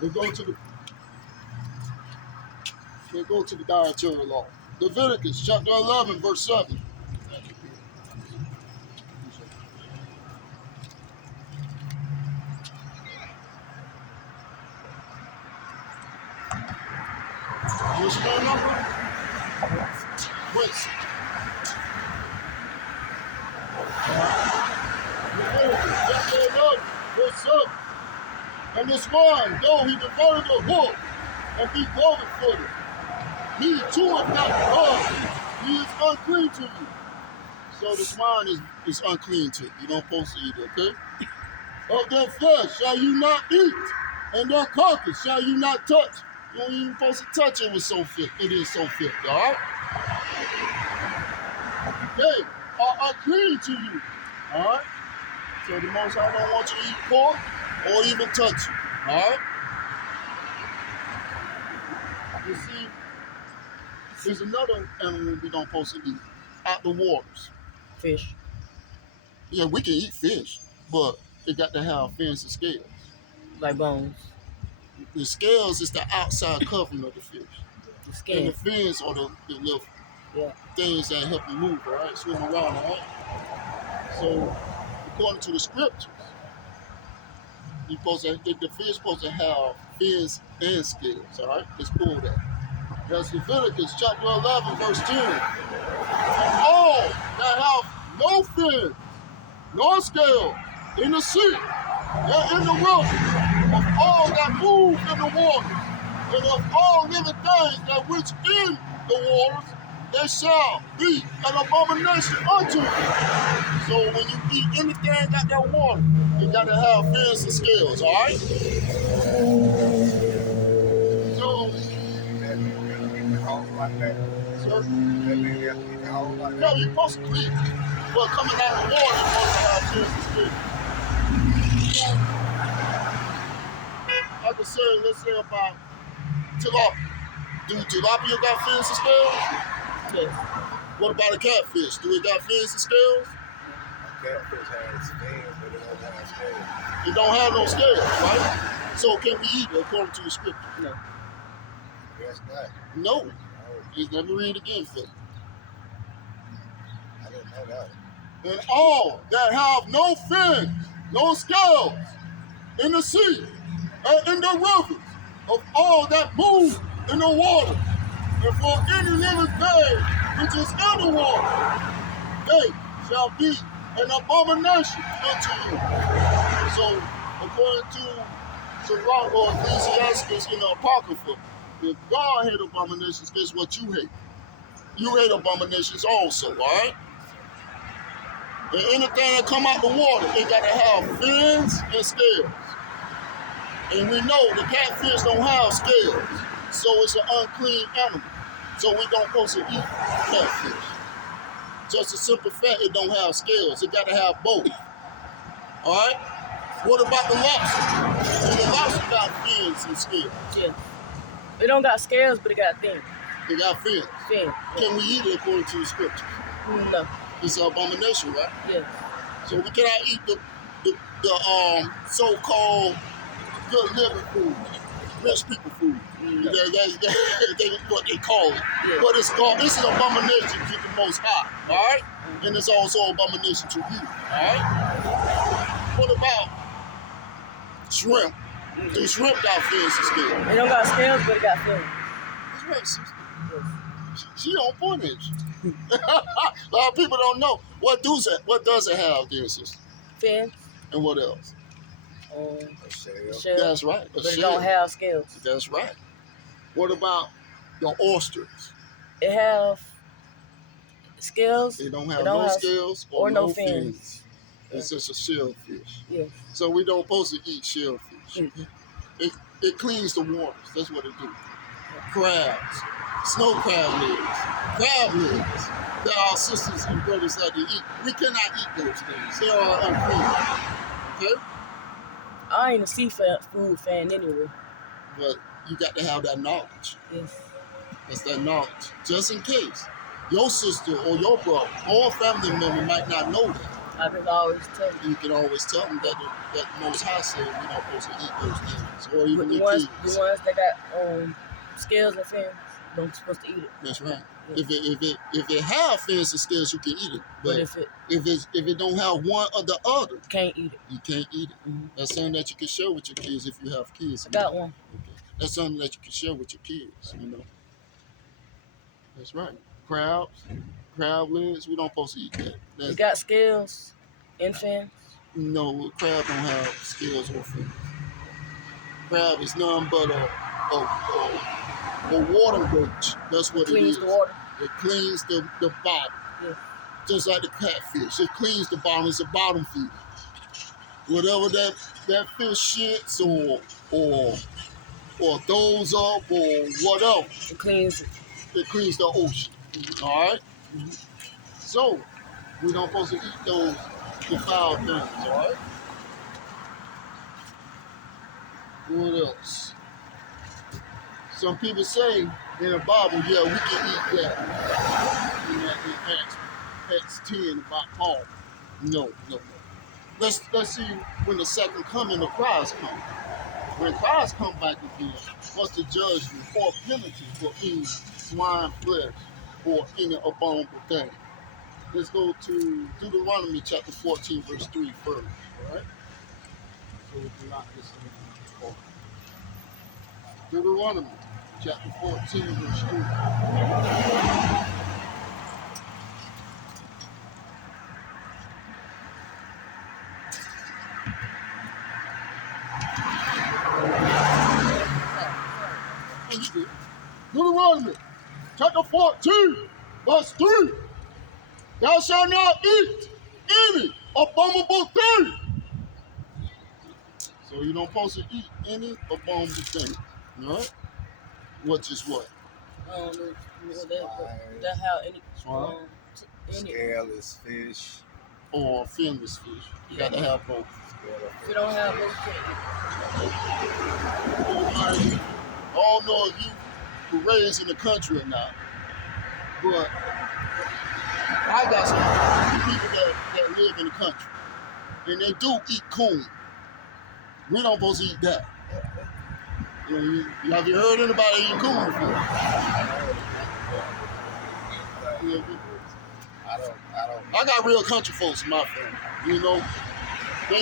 They go to the dietary law. Leviticus chapter 11, verse 7. What's your number? What's up? And this one, though he devoted the hook and be cloven-footed, he too is not God. He is unclean to you. So this wine is unclean to you. You don't supposed to eat it, okay? Of their flesh shall you not eat, and their carcass shall you not touch. You ain't even supposed to touch it. It is so filthy, all right? They are unclean to you, all right? So the Most High don't want you to eat pork or even touch it, all right? You see, there's another animal we don't supposed to eat out the waters. Fish. Yeah, we can eat fish, but it got to have fins and scales. Like bones. The scales is the outside covering of the fish. The skin. And the fins are the little things that help you move, all right? Swim around, all right? So, according to the scriptures, the fish supposed to have fins and scales, all right? Let's pull that. That's Leviticus chapter 11, verse 10. And all that have no fins, nor scales in the sea and in the wilderness, of all that move in the waters, and of all living things that which in the waters, they shall be an abomination unto you. So when you eat anything out that water, you got to have fins and scales, all right? So, no, you're supposed to eat. But coming out of the water, you're supposed to have fins and scales. I could say, let's say about tilapia. Do tilapia got fins and scales? Yes. What about a catfish? Do it got fins and scales? A catfish has fins, but it don't have scales. It don't have no scales, right? So can we eat it according to the scripture? No. Yes, not. No. Just let me read it again for you. I didn't know that. And all that have no fins, no scales, in the sea and in the rivers, of all that move in the water, and for any living thing which is in the water, they shall be an abomination unto you. So, according to Sirach or Ecclesiastes in the Apocrypha, if God hate abominations, guess what you hate? You hate abominations also, all right? And anything that come out the water, it got to have fins and scales. And we know the catfish don't have scales, so it's an unclean animal. So we don't supposed to eat catfish. Just a simple fact, it don't have scales. It got to have both. All right? What about the lobster? The lobster got fins and scales. Yeah. It don't got scales, but it got fins. It got fins. Fins. Can we eat it according to the scriptures? No. It's an abomination, right? Yes. So we cannot eat the so-called good living food, rich people food. No. That's what they call it. Yeah. But it's an abomination to the Most High, all right? And it's also an abomination to you, all right? What about shrimp? Do shrimp got fins and scales? It don't got scales, but it got fins. It's racist. Yes. She on point, ain't she? A lot of people don't know. What does it have, dear sister? Fins. And what else? A shell. Shell. That's right. But it don't have scales. That's right. What about the oysters? It have scales. They don't have no scales or no fins. It's just a shellfish. Yes. So we don't supposed to eat shellfish. Mm-hmm. It cleans the waters. That's what it do. Crabs, snow crab legs, that our sisters and brothers like to eat. We cannot eat those things. They are unclean. Okay? I ain't a seafood fan anyway. But you got to have that knowledge. Yes. That's that knowledge. Just in case your sister or your brother or a family member might not know that. I can always tell you. You can always tell them that the Most High said we're not supposed to eat those things, or even But the your ones kids. that got scales and fins, don't supposed to eat it. That's right. Yeah. If it have fins and scales, you can eat it. But if it don't have one or the other, can't eat it. you can't eat it. Mm-hmm. That's something that you can share with your kids if you have kids. I got one. Okay. That's something that you can share with your kids. You know. That's right. Crab legs, we don't supposed to eat that. It got scales and fins. No, crab don't have scales or fins. Crab is none but a water roach. That's what it is. Cleans the water. It cleans the bottom. Yeah. Just like the catfish. It cleans the bottom. It's a bottom feeder. Whatever that fish shits or throws up or whatever. It cleans it. It cleans the ocean. All right? Mm-hmm. So, we don't supposed to eat those defiled things, all right? What else? Some people say in the Bible, yeah, we can eat that. In Acts 10 about Paul. No. Let's see when the second coming of Christ comes. When Christ come back again, what's the judgment or penalty for eating swine flesh or any abominable thing? Let's go to Deuteronomy chapter 14, verse 3 first, all right? So we do not listen to the Deuteronomy chapter 14, verse 3. Deuteronomy chapter 14, verse 3. Thou shalt not eat any abominable thing. So you don't supposed to eat any abominable thing, right? Which is what? I don't know. That how any Scaleless fish. Or finless fish. You got to have both. If you don't have those, I don't know if you were raised in the country or not, but I got some people that live in the country, and they do eat coon. We don't supposed to eat that. Have you heard anybody eat coon before? I got real country folks in my family. You know, I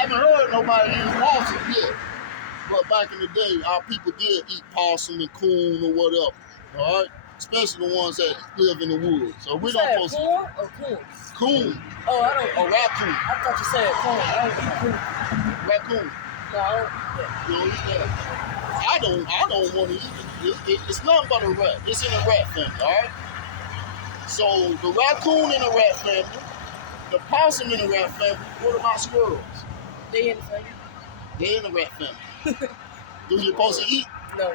haven't heard nobody eat possum yet. But back in the day, our people did eat possum and coon or whatever. All right, especially the ones that live in the woods. So we don't supposed to. Corn or coon? Coon. Oh, I don't. A raccoon. I thought you said corn. I don't eat coon. Raccoon. No, I don't eat that. You don't eat that. I don't want to eat it. It's nothing but a rat. It's in a rat family. All right. So the raccoon in the rat family, the possum in the rat family. What about squirrels? They in the family. They in the rat family. Do you supposed to eat? No.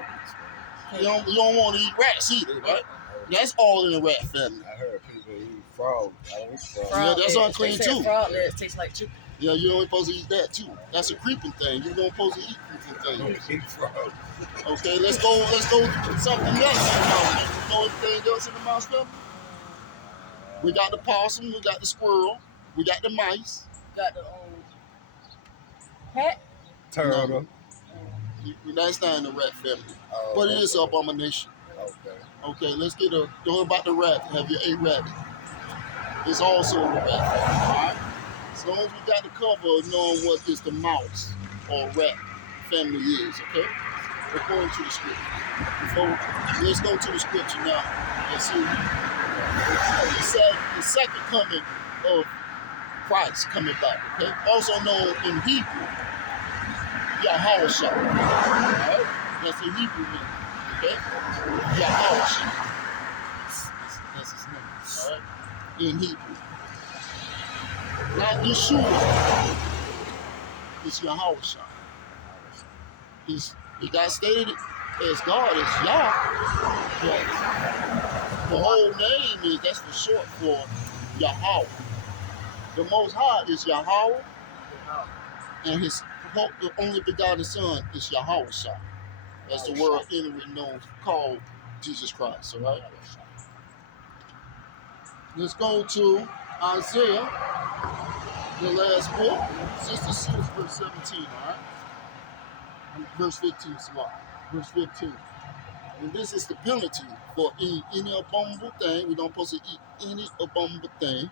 You don't want to eat rats either, right? That's all in the rat family. I heard people eat frogs. I don't eat frogs. Yeah, that's legs. unclean They said too. Frog legs taste like chicken. Yeah, you ain't supposed to eat that too. That's a creeping thing. You don't supposed to eat creeping I things. don't eat frogs. Okay, let's go to something else in the mouse. You know anything else in the mouse family? We got the possum, we got the squirrel, we got the mice. Got the cat. Turtle. That's not in the rat family. Oh, But it is an abomination. Okay. Okay, let's get a know about the rabbit. Have you ate rabbit? It's also in the rat family. Alright? As long as we got the cover of knowing what is the mouse or rat family is, okay? According to the scripture. Let's go to the scripture now and see the second coming of Christ coming back, okay? Also known in Hebrew, Yahushua. Alright? That's the Hebrew name, okay? Yahushua. That's his name, alright? In Hebrew. Not Yeshua. It's Yahushua. He got stated as God as Yah, but the whole name that's for short for Yahweh. The Most High is Yahweh, and the only begotten Son is Yahushua. That's the world entering known called Jesus Christ. All right. Let's go to Isaiah, the last book, 66, verse 17, all right? Verse 15, sorry. Verse 15. And this is the penalty for eating any abominable thing. We don't supposed to eat any abominable thing.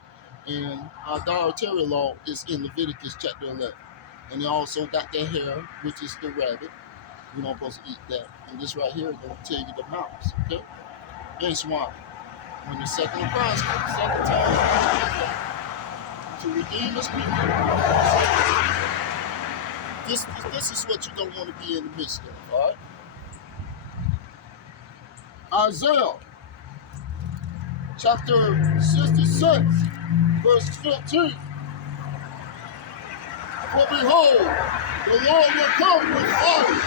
And our dietary law is in Leviticus chapter 11. And they also got their hair, which is the rabbit. We don't supposed to eat that. And this right here is going to tell you the mouse, okay? And swine. When the second Christ comes, second time, to redeem his people. This is what you don't want to be in the midst of, all right? Isaiah chapter 66, verse 15. For behold, the Lord will come with fire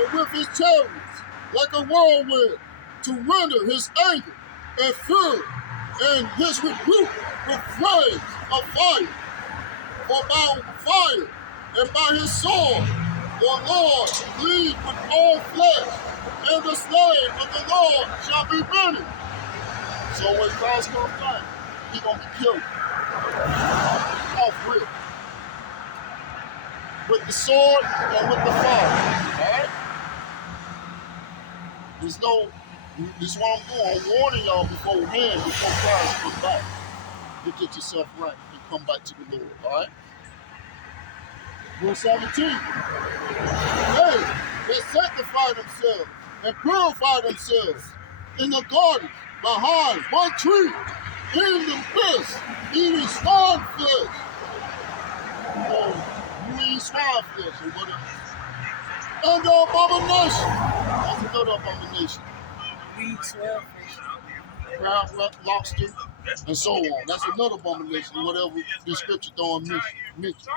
and with his chariots, like a whirlwind, to render his anger and fury and his rebuke with flames of fire. For by fire and by his sword the Lord plead with all flesh, and the slain of the Lord shall be many. So when Christ comes back, he's going to be killed off rip. With the sword and with the fire. Alright? This is what I'm doing. I'm warning y'all beforehand before Christ comes back. You get yourself right and come back to the Lord. Alright? Verse 17. Hey, they sanctify themselves and purify themselves in the garden behind one tree, in the midst, eating swine flesh. You eat swine flesh or whatever. And the abomination. That's another abomination. Weed, swell fish. Crab, lobster, and so on. That's another abomination, whatever the scripture don't mention.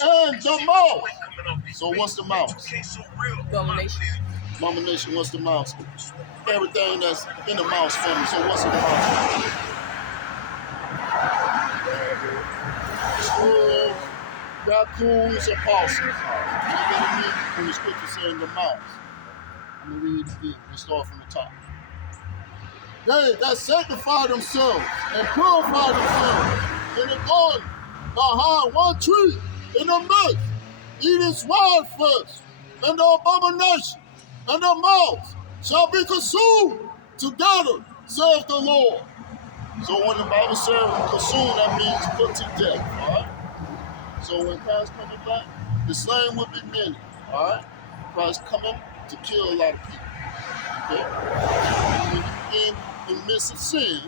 And the mouse. So what's the mouse? Abomination. Abomination, what's the mouse? Everything that's in the mouse family. So what's in the mouse? Squirrels, raccoons, and possums. You get what I mean? When the scripture saying the mouse. I'm going to read it again. Let's start from the top. They that sanctify themselves and purify themselves in the garden behind one tree in the midst, eating swine flesh, and the abomination and the mouse shall be consumed together, saith the Lord. So when the Bible says consume, that means put to death, all right? So when Christ coming back, the slain will be many, all right? Christ coming to kill a lot of people, okay? In the midst of sin,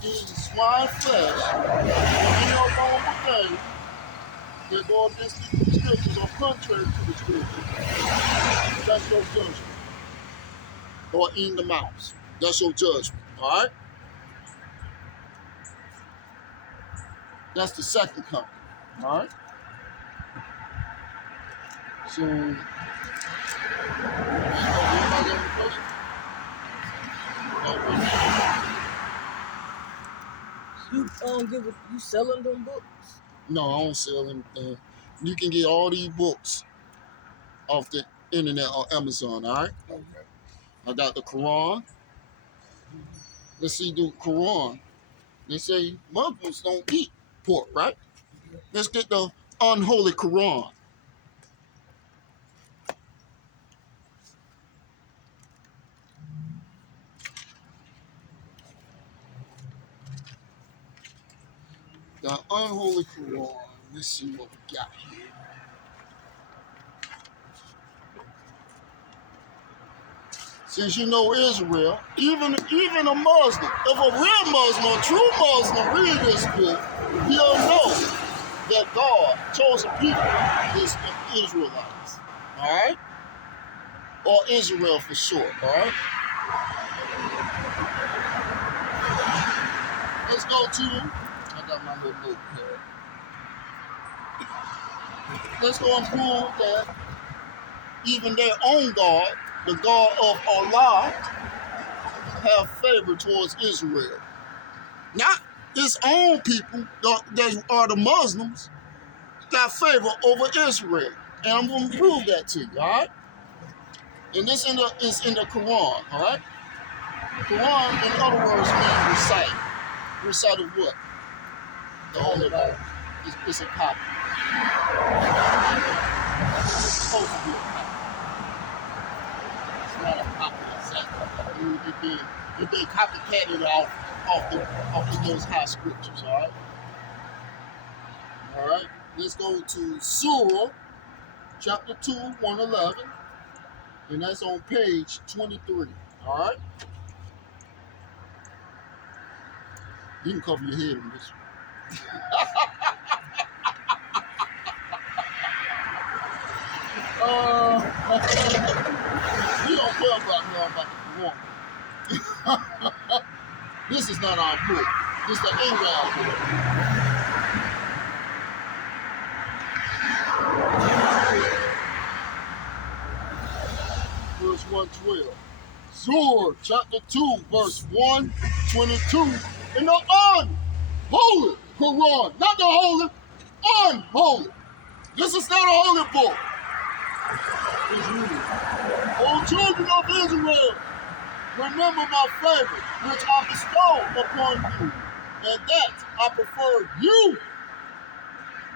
eating swine flesh, any abominable thing that go against the scriptures or contrary to the scriptures, that's your judgment. Or eating the mouse, that's your judgment, all right? That's the second coming, all right? So, anybody have any questions? You selling them books? No, I don't sell anything. You can get all these books off the internet on Amazon, all right? Okay. I got the Quran. Let's see the Quran. They say Muslims don't eat pork, right? Let's get the unholy Quran. The unholy Quran. Let's see what we got here. Since you know Israel, even a Muslim, if a real Muslim, a true Muslim read this book, he'll know that God chosen people is the Israelites, all right? Or Israel for short, all right? Let's go to, I got my little notepad. Let's go and prove that even their own God, the God of Allah, have favor towards Israel. Not his own people, that are the Muslims, got favor over Israel. And I'm going to prove that to you, all right? And this is in the Quran, all right? Quran, in other words, means recite. Recite of what? the only Bible. It's a copy. It's supposed to be a copy. It's not a copy exactly. If they copycatted it off those high scriptures, all right? All right, let's go to Surah, chapter 2, 111, and that's on page 23, all right? You can cover your head on this one. You don't care about the Quran. This is not our book. This is the Arab book. Verse 112. Surah, chapter 2, verse 122. In the unholy Quran. Not the holy, unholy. This is not a holy book. It's reading. O children of Israel, remember my favor, which I bestowed upon you, and that I prefer you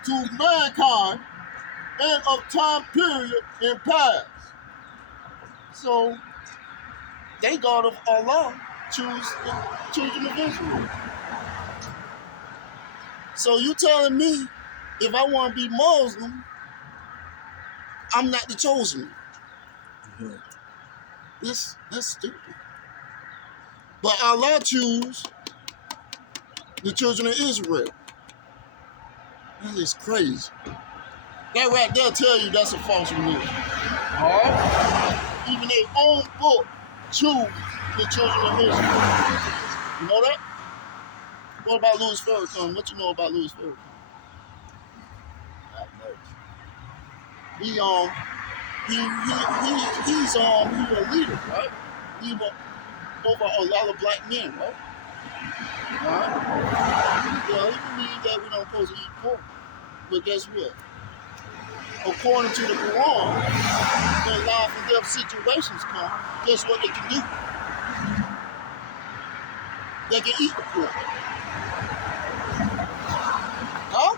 to mankind and of time period in past. So, they God of Allah choose the children of Israel. So you telling me if I want to be Muslim, I'm not the chosen one. That's stupid. But Allah choose the children of Israel. That is crazy. That right there tell you that's a false religion. All right? Even their own book choose the children of Israel. You know that? What about Louis Farrakhan? What you know about Louis Farrakhan? Not much. He's a leader, right? He over a lot of black men, right? Right? Yeah, he believes that we don't supposed to eat pork. But guess what? According to the Quran, when life and death situations come, guess what they can do? They can eat the pork. Huh?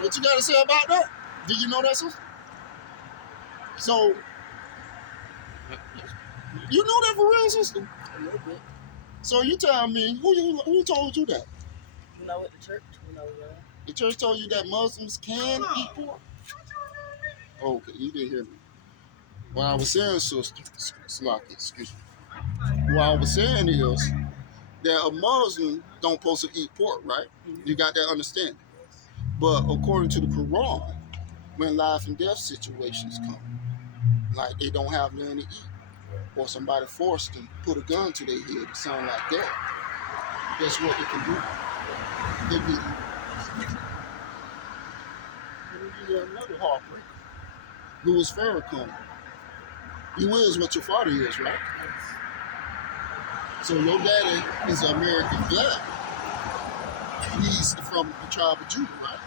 What you got to say about that? Do you know that, sister? So, you know that for real, sister? A little bit. So you tell me, who told you that? When I went to church when I was young. The church told you that Muslims can eat pork? Okay, you didn't hear me. What I was saying, sister, Slocky, excuse me. What I was saying is that a Muslim don't supposed to eat pork, right? You got that understanding. But according to the Quran, when life and death situations come, like they don't have nothing to eat, or somebody forced them, put a gun to their head, sound like that, guess what they can do? They can eat. Let me give you another heartbreaker. Louis Farrakhan. You is what your father is, right? So your daddy is an American black. He's from the tribe of Judah, right?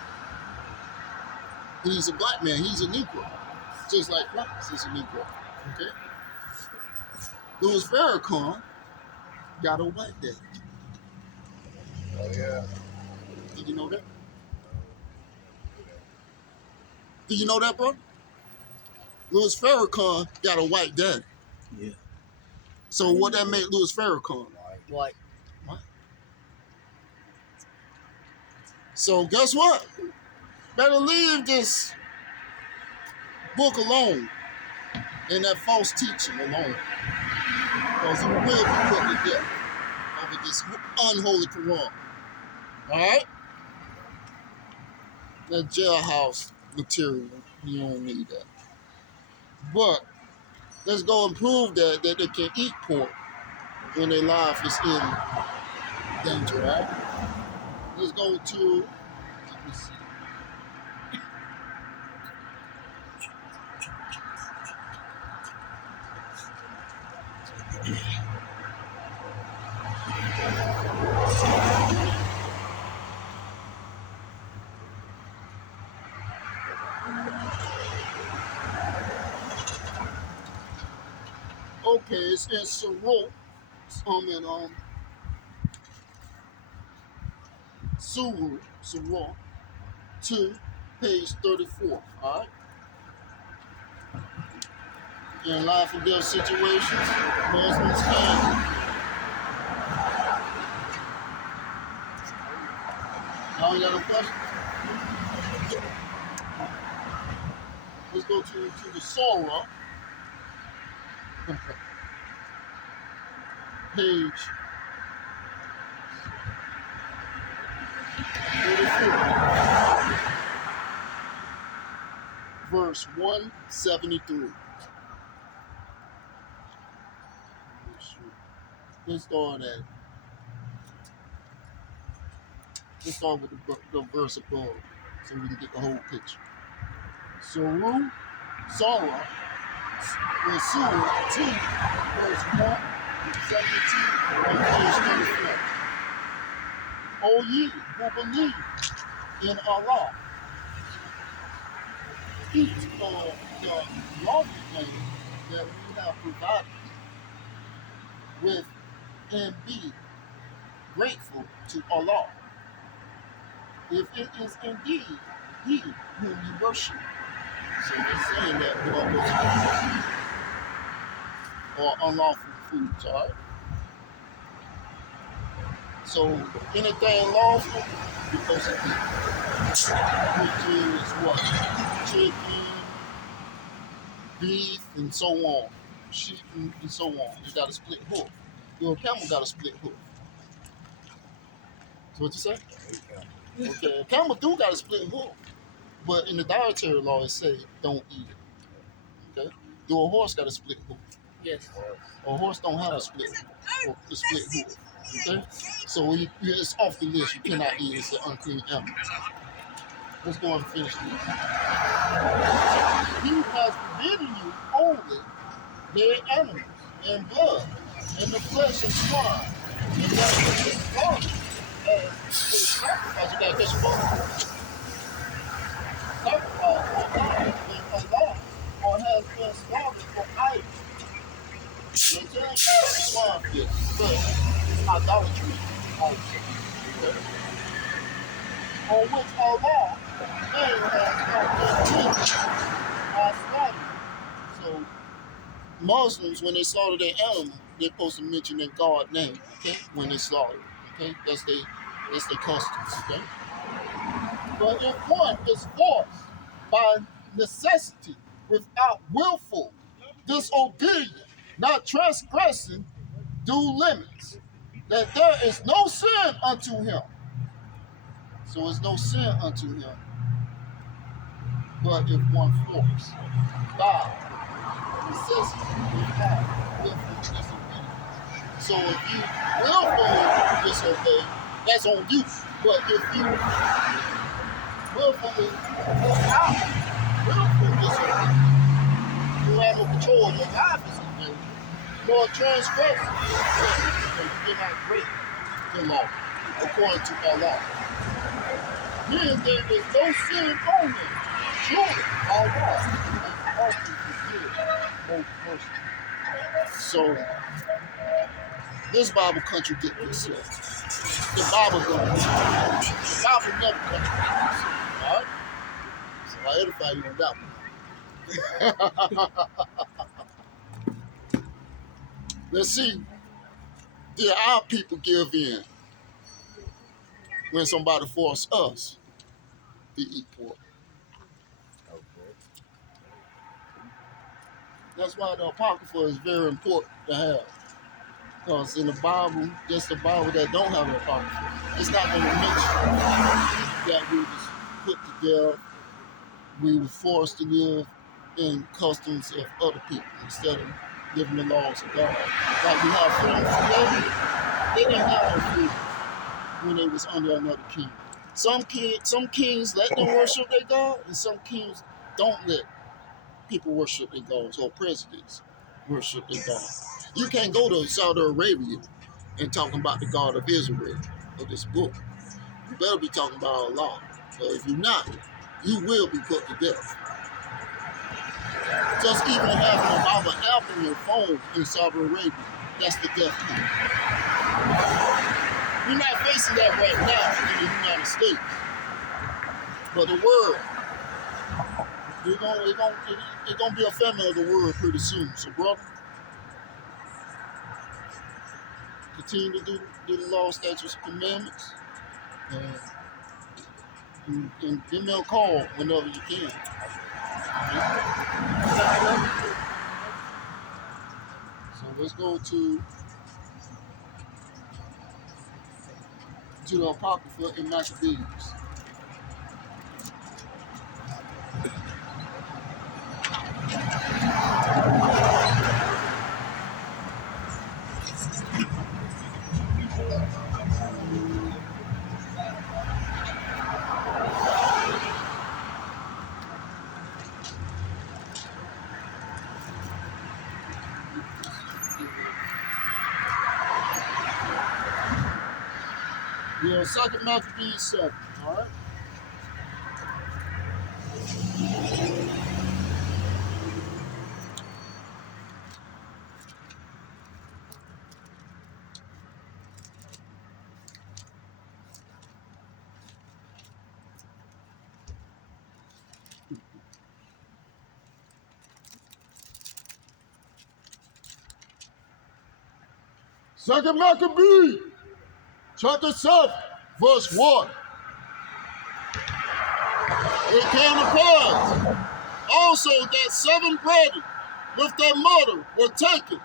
He's a black man. He's a Negro. Just like Christ is a Negro. Okay? Louis Farrakhan got a white daddy. Oh, yeah. Did you know that? Did you know that, bro? Louis Farrakhan got a white daddy. Yeah. So what that made Louis Farrakhan? White. What? So guess what? Better leave this book alone and that false teaching alone. Because it will be put to death over this unholy Quran. Alright? That jailhouse material, you don't need that. But let's go and prove that they can eat pork when their life is in danger, right? Let's go to, let me see. Okay, it's in Surah. Surah 2, page 34. All right. In life and death situations, Muslims can. Now you got a question? Let's go to the Surah, page 34, verse 173. Let's start with the verse above so we can get the whole picture. Surah, Surah 2, verse 172, on page 34. O ye who believe in Allah, eat of the lawful things that we have provided with, and be grateful to Allah, if it is indeed He whom you worship. So they're saying that we don't worship or unlawful foods, all right? So anything lawful, because of it, which is what? Chicken, beef, and so on. Sheep and so on. You got a split hoof. Your camel got a split hoof. So what you say? Okay, a camel do got a split hoof, but in the dietary law it say don't eat it. Okay, do a horse got a split hoof? Yes. A horse don't have a split hoof. Okay, so it's off the list. You cannot eat it. It's an unclean animal. Let's go and finish this. He has forbidden you only dead animals and blood and the flesh of swine and that which is slaughtered as a sacrifice. You gotta catch a bone. Sacrifice for Allah or has been slaughtered for idols. You know what I'm saying? Swine flesh, but it's idolatry also. Okay? On which Allah has not been slaughtered. So Muslims, when they slaughter their animal, they're supposed to mention their God name, okay? When they slaughter, okay? That's their customs, okay? But if one is forced by necessity without willful disobedience, not transgressing due limits, that there is no sin unto him. So it's no sin unto him. But if one forced by necessity without willful disobedience. So if you willfully disobey, that's on you. But if you willfully without willful disobedience, you have no control of your life is in danger. Nor transgression, you cannot break the law according to Allah. Then there is no sin on them. Surely Allah is often forgive both persons. So this Bible contradicts itself. The Bible don't. The Bible never contradicts itself. All right? So I edify you on that one. Let's see. Did our people give in when somebody forced us to eat pork? That's why the Apocrypha is very important to have. Because in the Bible, just the Bible that don't have the Apocrypha, it's not going to mention that we was put to death, we were forced to live in customs of other people instead of living the laws of God. Like we have freedom today, they didn't have no freedom when they was under another king. Some kings let them worship their God, and some kings don't let people worship their gods, or presidents worship their God. You can't go to Saudi Arabia and talk about the God of Israel or this book. You better be talking about Allah. So if you're not, you will be put to death. Just even having a Bible app on your phone in Saudi Arabia, that's the death penalty. We're not facing that right now in the United States. But the world, it's gonna be a famine of the world pretty soon. So, brother, continue to do the law, statutes, and commandments, and give me a call whenever you can. So let's go to the Apocrypha in Maccabees. Yeah, second Maccabees 7, all right? Second Maccabees, chapter 7, verse 1. It came to pass also that 7 brethren with their mother were taken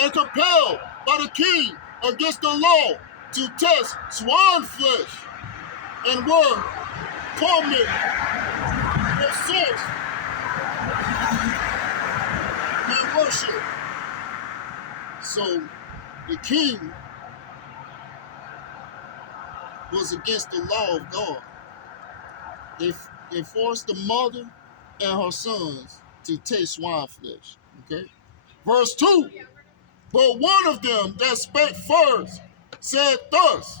and compelled by the king against the law to test swine flesh, and were tormented with swords and worship. So the king was against the law of God. They forced the mother and her sons to taste swine flesh. Okay? Verse 2. But one of them that spake first said thus,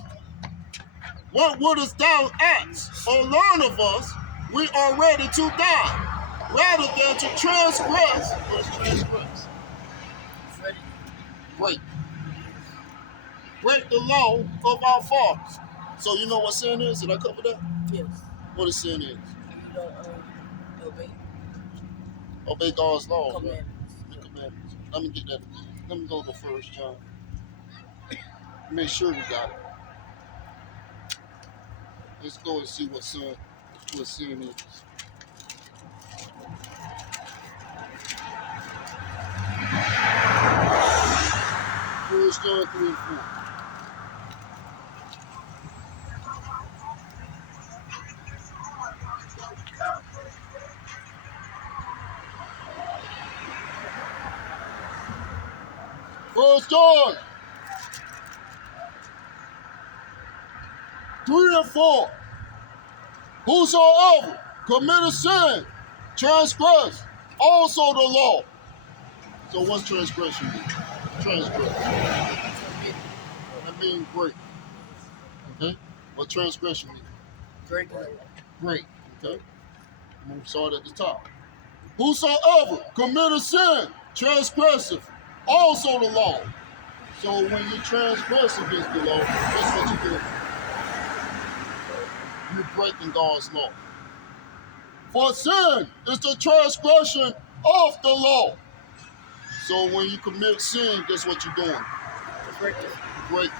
what wouldest thou ask or learn of us? We are ready to die, rather than to transgress. What's transgress? Break the law of our fathers. So you know what sin is? Did I cover that? Yes. What a sin is? You don't obey. Obey God's law. Commandments. Right? The commandments. Let me get that. Let me go to 1 John. Make sure we got it. Let's go and see what sin is. First John 3 and 4. First John 3 and 4. Whosoever committeth sin, transgress also the law. So what's transgression mean? Transgress. That means break. Okay? What transgression mean? Break. Break. Okay? I'm going to start at the top. Whosoever committeth sin, transgresseth also the law. So when you transgress against the law, that's what you do. You're breaking God's law. For sin is the transgression of the law. So when you commit sin, guess what you're doing? Breaking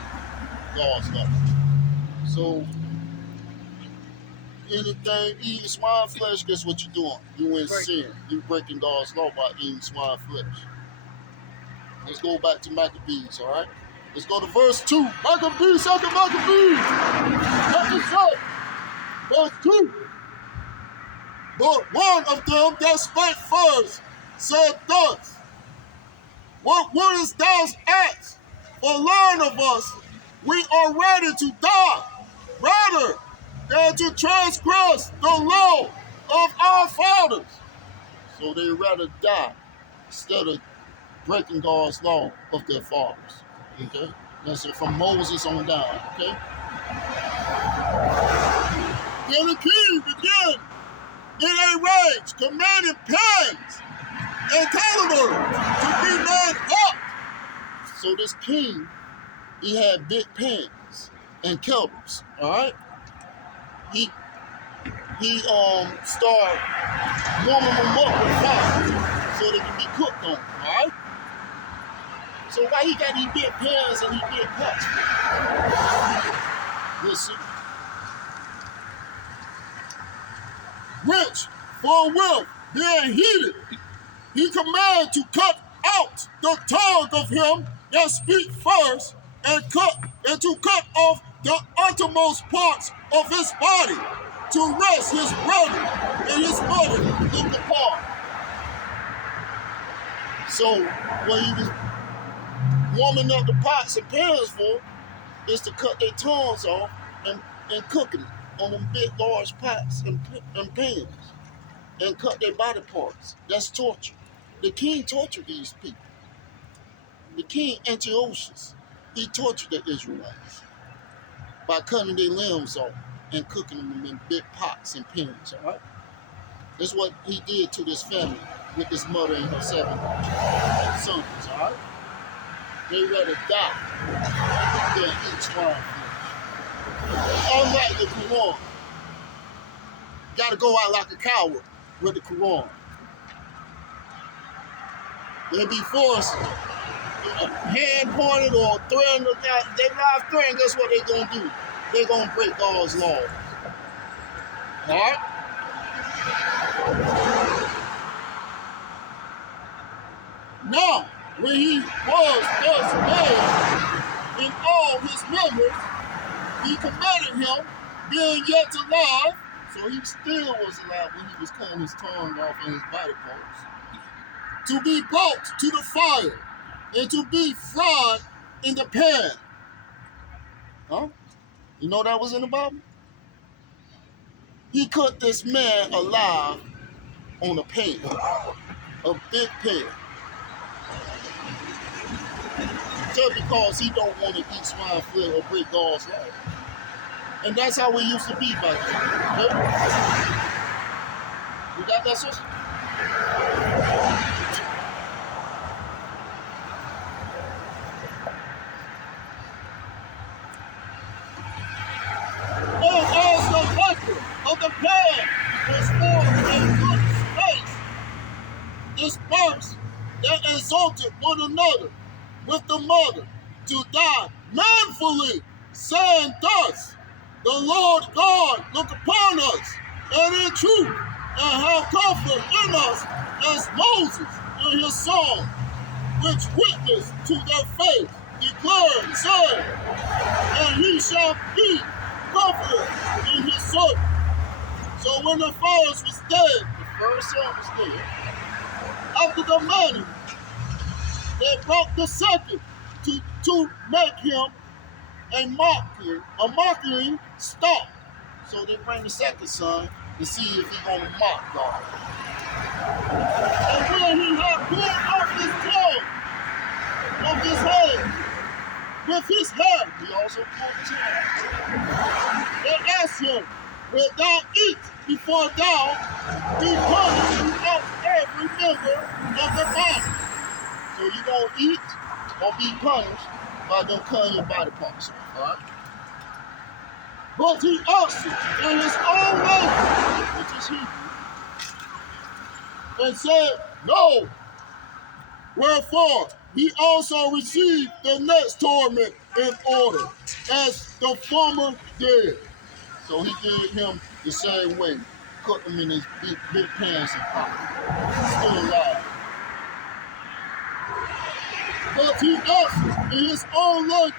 God's law. So anything eating swine flesh, guess what you're doing? You in sin. You're breaking God's law by eating swine flesh. Let's go back to Maccabees, all right? Let's go to verse 2. Maccabees, second Maccabees. Chapter 7, verse 2. But one of them that spake first said thus, what wouldest thou ask or learn of us? We are ready to die, rather than to transgress the law of our fathers. So they rather die instead of breaking God's law of their fathers. Okay? That's it from Moses on down. Okay? Then the king began in a rage, commanding pens and calibers to be made up. So this king, he had big pens and kettles. All right. He started warming them up with fire so they can be cooked on. All right. So why he got these big pans and these big pots? Listen. Which, forthwith being heated, he commanded to cut out the tongue of him that speak first, and to cut off the uttermost parts of his body, to rest his brother and his mother looked upon. So what he was warming up the pots and pans for is to cut their tongues off and cook them on them big large pots and pans and cut their body parts. That's torture. The king tortured these people. The king Antiochus, he tortured the Israelites by cutting their limbs off and cooking them in big pots and pans, all right? That's what he did to this family with this mother and her 7 sons, all right? They rather die than eat swine flesh. Unlike the Quran, gotta go out like a coward with the Quran. They be forced, hand pointed or threatened, they live threatened, guess what they gonna do? They gonna break God's laws. All right? Now, when he was thus made in all his members, he commanded him, being yet alive, so he still was alive when he was cutting his tongue off and his body parts, to be brought to the fire and to be fried in the pan. Huh? You know that was in the Bible? He cut this man alive on a pan, a big pan, just because he don't want to eat swine flesh or break God's law. And that's how we used to be back then. Okay? You got that, sister? And as the liquor of the pan was formed in good space, dispersed, they exalted one another with the mother to die manfully, saying thus, the Lord God look upon us, and in truth, and have comfort in us, as Moses in his song, which witnessed to their faith, declared, saying, and he shall be comforted in his servant. So when the first was dead, the first son was dead, after the manner, they brought the second to make him a mockery stop. So they bring the second son to see if he's going to mock God. And when he had pulled off his clothes of his head with his hair, he also pulled his hair. They asked him, wilt thou eat before thou be punished throughout every member of the body? So you going to eat or be punished by them cutting your body parts off, all right? But he answered in his own language, which is Hebrew, and said, no. Wherefore, he also received the next torment in order, as the former did. So he did him the same way, cut him in his big pants and pockets. Still alive. But he answered in his own language.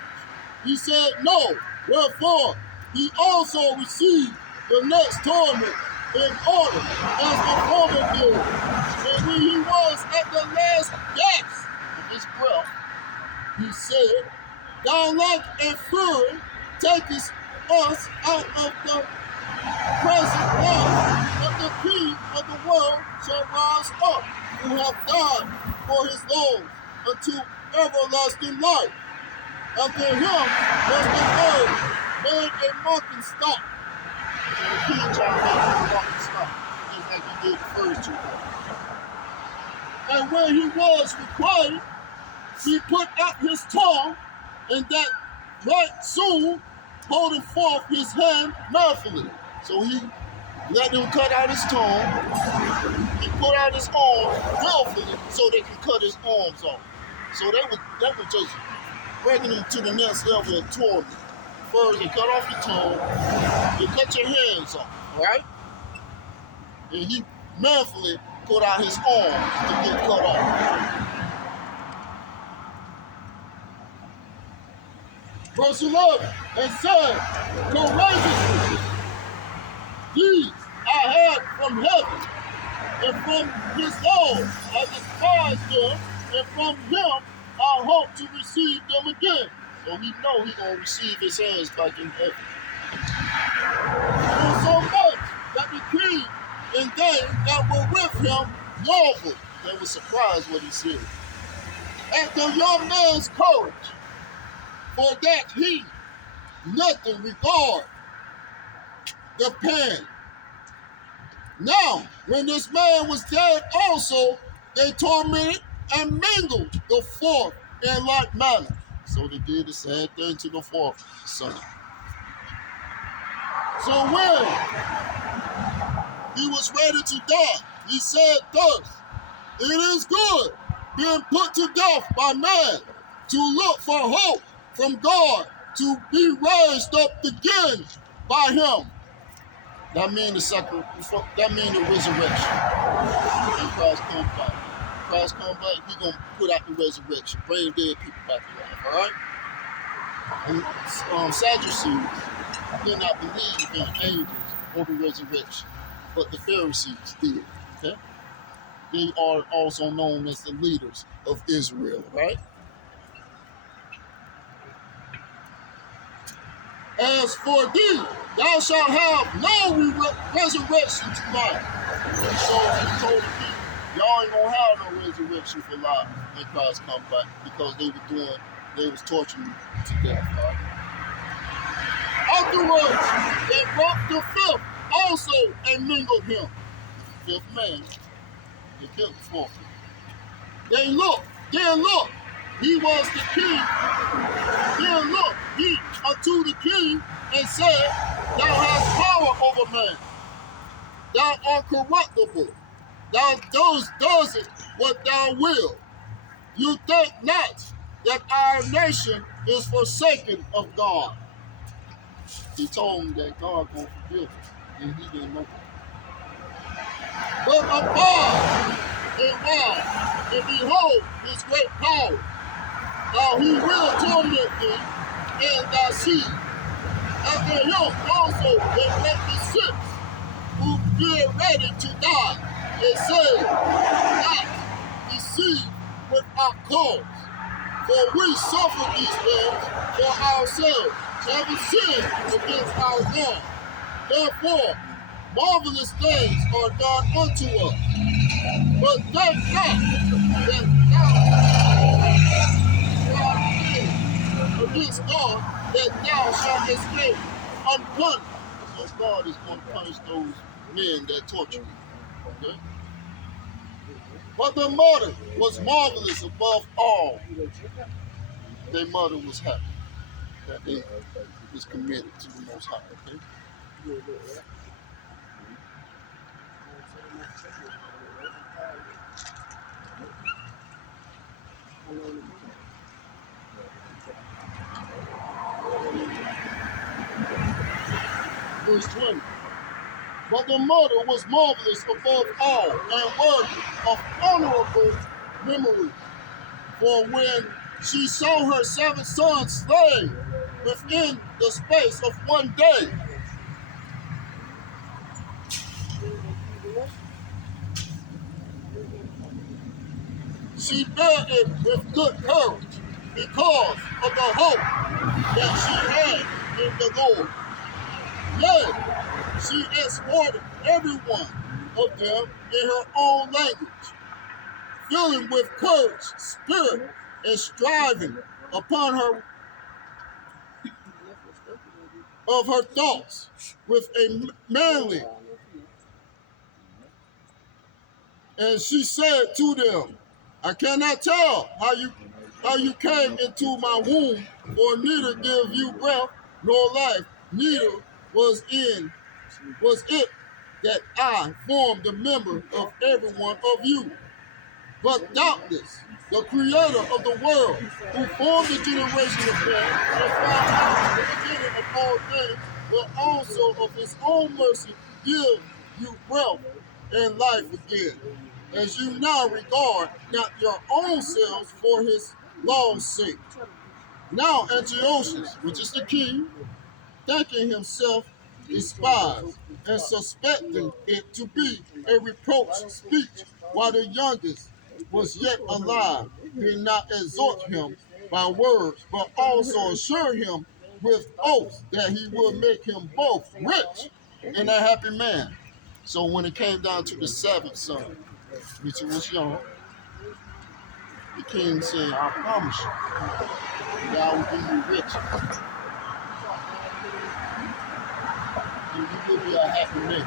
He said, no. Wherefore, he also received the next torment in order, as the former did. And when he was at the last gasp of his breath, he said, thou like a fury takest us out of the present life, but the king of the world shall rise up, who hath died for his Lord unto everlasting life. After him was the Lord made a mocking stock. So the king tried to make a mocking stock, just like he did the first two. And when he was required, he put out his tongue, and that right soon holding forth his hand manfully. So he let them cut out his tongue. He put out his arm willfully so they can cut his arms off. So they were just bringing him to the next level of torment. First, they cut off your tongue, they cut your hands off, right? And he manfully put out his arm to get cut off. Verse 11, and said, courageously, these I had from heaven, and from his Lord I despised them, and from him I hope to receive them again. So he know he gonna receive his hands back in heaven. And so much that the king and they that were with him marveled. They were surprised what he said. At the young man's courage, for that he nothing regard the pain. Now, when this man was dead also, they tormented and mingled the fourth in like manner. So they did the same thing to the fourth son. So when he was ready to die, he said thus, it is good being put to death by man, to look for hope from God, to be raised up again by him. That means the resurrection. And Christ come back. Christ come back, he gonna put out the resurrection, bring dead people back to life, all right? And Sadducees did not believe in angels or the resurrection, but the Pharisees did, okay? They are also known as the leaders of Israel, right? As for thee, thou shalt have no resurrection to life. So he told the people, y'all ain't gonna have no resurrection for life when Christ come back, because they was torturing you to death, right? Afterwards, they brought the fifth also and mingled him. Fifth man, they killed the fourth. Then look, he was the king. Then look, he unto the king and said, thou hast power over man. Thou art corruptible. Thou doest what thou wilt. You think not that our nation is forsaken of God. He told him that God gonna forgive us, and he didn't know it. But abide and watch, and behold his great power. Now he will torment thee and thy seed. After him also they let the sick who be ready to die, and say, not deceive without cause. For we suffer these things for ourselves, having sinned against our God. Therefore, marvelous things are done unto us. But think not that thou against God, that thou shalt escape unpunished. So God is going to punish those men that torture you. Okay? But the mother was marvelous above all. Their mother was happy that they was committed to the Most High. Okay? Verse 20. But the mother was marvelous above all and worthy of honorable memory. For when she saw her 7 sons slain within the space of one day, she bare it with good courage because of the hope that she had in the Lord. Yea, she exhorted every one of them in her own language, filling with courage, spirit, and striving upon her of her thoughts with a manly. And she said to them, I cannot tell how you came into my womb, or neither give you breath, nor life, neither was it that I formed a member of every one of you. But doubtless, the creator of the world, who formed the generation of man and found out the beginning of all things, will also of his own mercy give you breath and life again, as you now regard not your own selves for his law's sake. Now Antiochus, which is the king, thinking himself despised and suspecting it to be a reproach speech, while the youngest was yet alive, did not exhort him by words, but also assure him with oaths that he would make him both rich and a happy man. So when it came down to the seventh son, which was young, the king said, I promise you that I will give you riches, and you will be a happy man.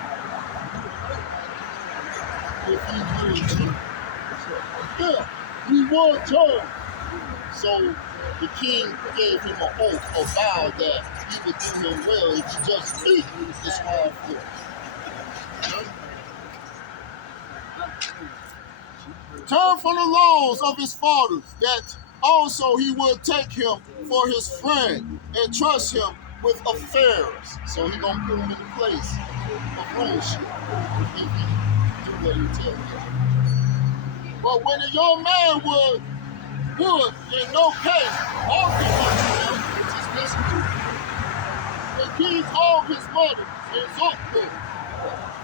If he really cheat. Yeah, he was judged. So the king gave him an oath, a vow that he would do him well if he just eat this hard food. Turn from the laws of his fathers, that also he would take him for his friend and trust him with affairs. So he gonna put him in the place of ownership if he do what he tells him. But when a young man would in no case argue unto him, which is listen to him, the king called his mother and exhorted her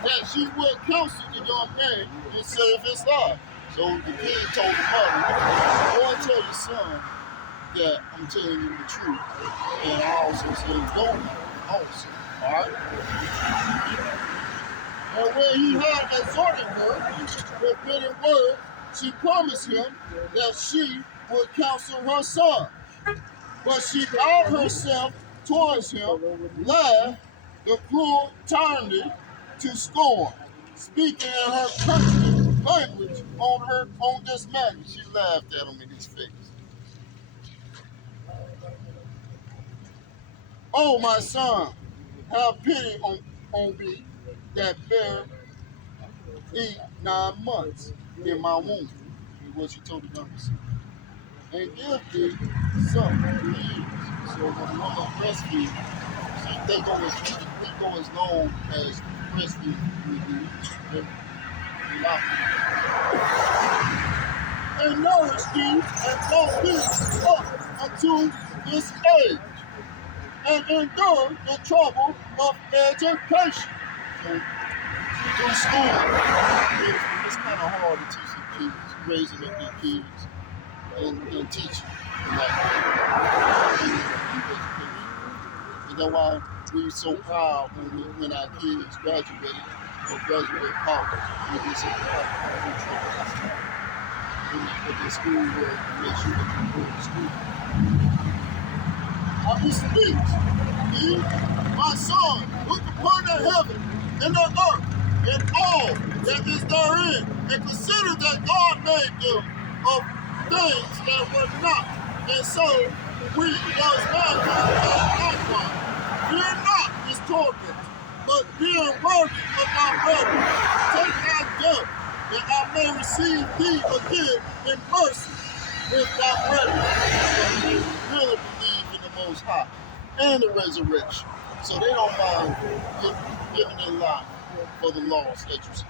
that she would counsel the young man and save his life. So the king told the mother, go and tell your son that I'm telling you the truth. And I also said, don't also. Alright? And when he had exhorted her with many words, she promised him that she would counsel her son. But she bowed herself towards him, laughed the cruel tyranny to scorn, speaking in her country language on this matter. She laughed at him in his face. Oh, my son, have pity on me that bare thee 9 months in my womb. Is what she told the youngest son. And give thee some 3 years. So when the woman breastfeeds, they go as long as breastfeeding will be. And nourish thee and brought thee up unto this age, and endure the trouble of education. So, through school, it's kind of hard to teach the kids, raising up their kids and teaching. And that's why we're so proud when our kids graduate or graduate college. We so proud with their schoolwork and make sure that they go to school. I beseech thee, my son, look upon the heaven and the earth and all that is therein, and consider that God made them of things that were not, and so we does mankind likewise. Fear not his torment, but being worthy of thy brother, take thy death, that I may receive thee again in mercy with thy brethren. So they really believe in the Most High and the resurrection. So they don't mind giving their life for the law, statutes, and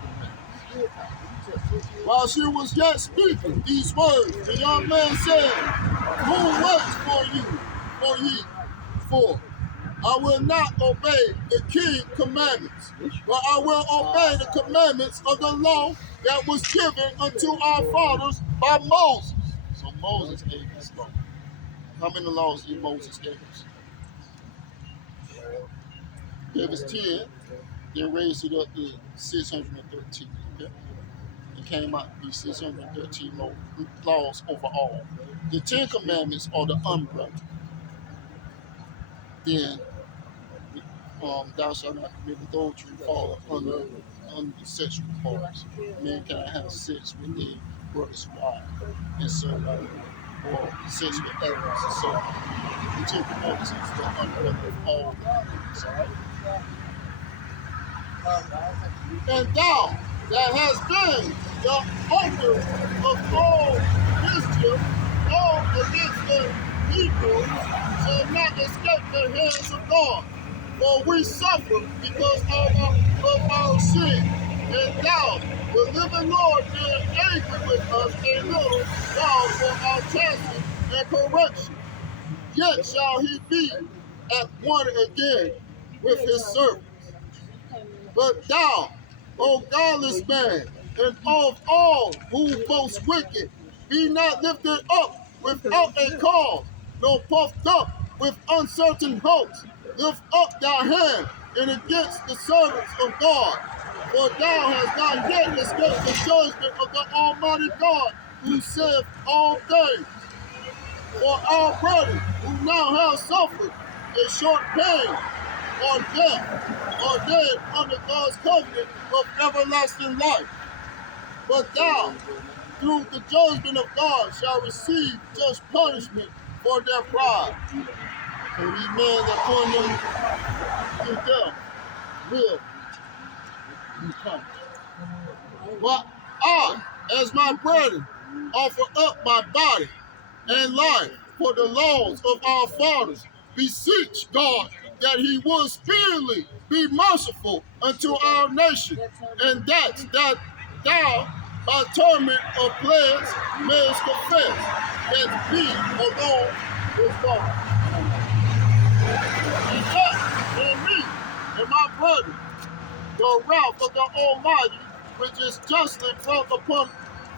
commandments. While she was yet speaking these words, the young man said, who waits for ye? For I will not obey the king's commandments, but I will obey the commandments of the law that was given unto our fathers by Moses. So Moses gave this law. How many laws did Moses give us? Gave us 10, then raised it up to 613. Okay? It came out to be 613 laws overall. The 10 commandments are the umbrella. Then thou shalt not commit adultery, fall under the sexual parts. Men cannot have sex with their brother's wife, and so on. or sensual evidence. So the Ten Commandments is the umbrella of all things, all right? And thou that hast been the author of all mischief, all against the people, shall not escape the hands of God. For we suffer because of our sin. And thou, the living Lord, being angry with us a little while for our chastisement and correction, yet shall he be at one again with his servants. But thou, O godless man, and of all who boast wicked, be not lifted up without a cause, nor puffed up with uncertain hopes. Lift up thy hand and against the servants of God, for thou hast not yet escaped the judgment of the Almighty God, who saith all things. For our brethren who now have suffered a short pain or death, or dead under God's covenant of everlasting life. But thou, through the judgment of God, shalt receive just punishment for their pride. So these men that put them to death will be punished. But I, as my brethren, offer up my body and life for the laws of our fathers, beseech God that he would speedily be merciful unto our nation, and that thou, by torment of plagues, mayest confess that he alone is God. And that in me and my brethren, the wrath of the Almighty, which is justly brought upon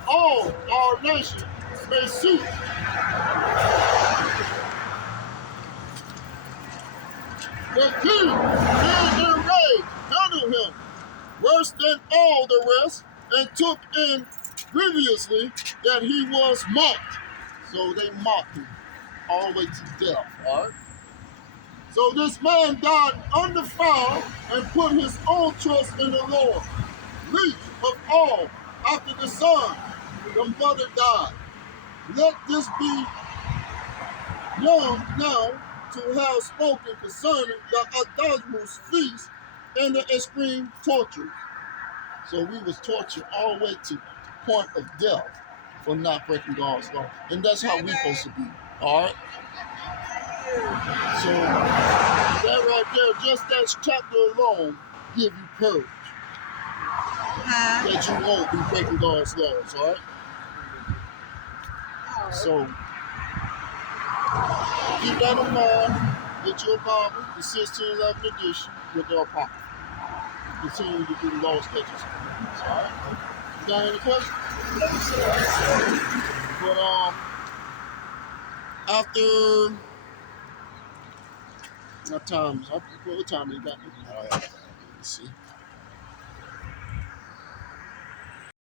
all our nation, may cease. The king, being enraged, handled him worse than all the rest, and took in grievously that he was mocked. So they mocked him all the way to death. All right. So this man died undefiled and put his own trust in the Lord. Least of all, after the son, the mother died. Let this be known now to have spoken concerning the adulterous feast and the extreme torture. So we was tortured all the way to the point of death for not breaking God's law. And that's how we supposed to be. All right? So that right there, just that chapter alone, give you courage. That you won't be breaking God's laws, all right? So keep that in mind. Get your Bible, the 1611 edition, with the Apocrypha. Continue to do the law, statutes, and commandments, all right? You got any questions? But after what time you got? I don't have Let's see.